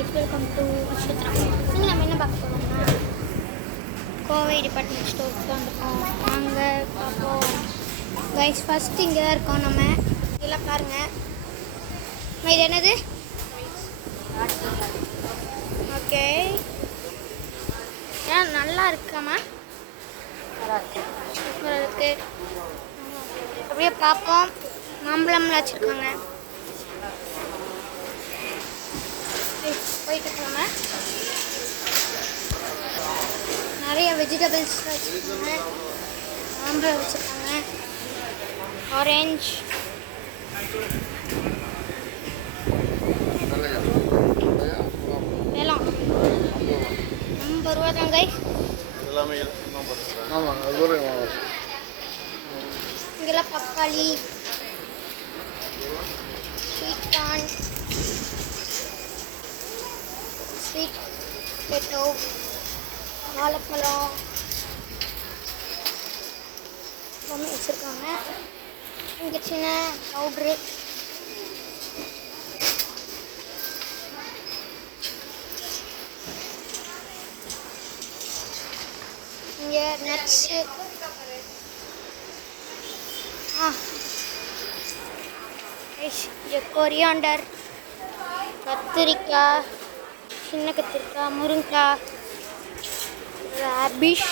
Guys, welcome to நட்சத்திரம். இங்கே நம்ம என்ன பார்க்க போகிறோம்னா கோவை டிபார்ட்மெண்ட் ஸ்டோருக்கு வந்துருக்கோம். வாங்க பார்ப்போம். கைஸ், ஃபஸ்ட்டு இங்கே தான் இருக்கோம். நம்ம இதெல்லாம் பாருங்கள். இது என்னது? ஓகே, ஏன் நல்லா இருக்காமா? சூப்பராக இருக்குது. அப்படியே பார்ப்போம். மாம்பழம்லாம் வச்சுருக்காங்க. போயிட்டு போங்க. நிறைய வெஜிடபிள்ஸ் வச்சுருக்காங்க. மாம்பழம் வச்சுருக்காங்க. ஆரஞ்சு, எல்லாம் 50 ரூபா தாங்க. இங்கெல்லாம் பப்பாளி, ஸ்வீட் கார்ன், ஸ்வீட் பொட்டேட்டோ, வாழைப்பழம் எல்லாமே வச்சுருக்காங்க. இங்கே சின்ன பவுட்ரு, இங்கே நட்ஸு, இங்கே கொரியாண்டர், கத்திரிக்காய், சின்ன கத்திரிக்காய், முருங்கைக்காய், ரேபிஷ்,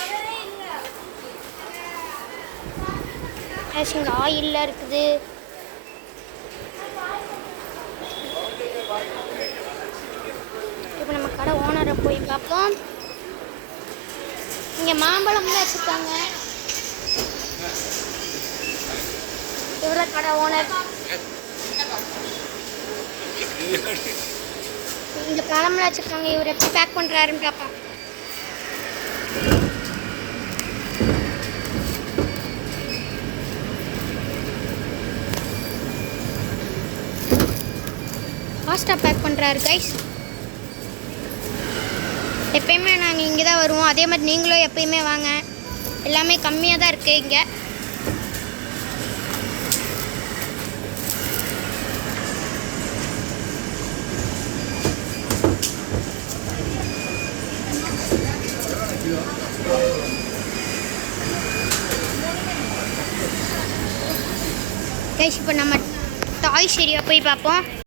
இங்கே ஆயிலில் இருக்குது. இப்போ நம்ம கடை ஓனரை போய் பார்ப்போம். இங்கே மாம்பழம்லாம் வச்சுருக்காங்க. இவர கடை ஓனர். இந்த பழம்லாம் வச்சுருக்காங்க. இவர் எப்படி பேக் பண்ணுறாருன்னு பார்ப்போம். ஃபாஸ்ட்டாக பேக் பண்ணுறாரு கைஸ். எப்பயுமே நாங்கள் இங்கே தான் வருவோம். அதே மாதிரி நீங்களும் எப்பயுமே வாங்க. எல்லாமே கம்மியாக தான் இருக்குது இங்கே. கைஸ், இப்போ நம்ம டாய்ஸ் ஏரியா போய் பார்ப்போம்.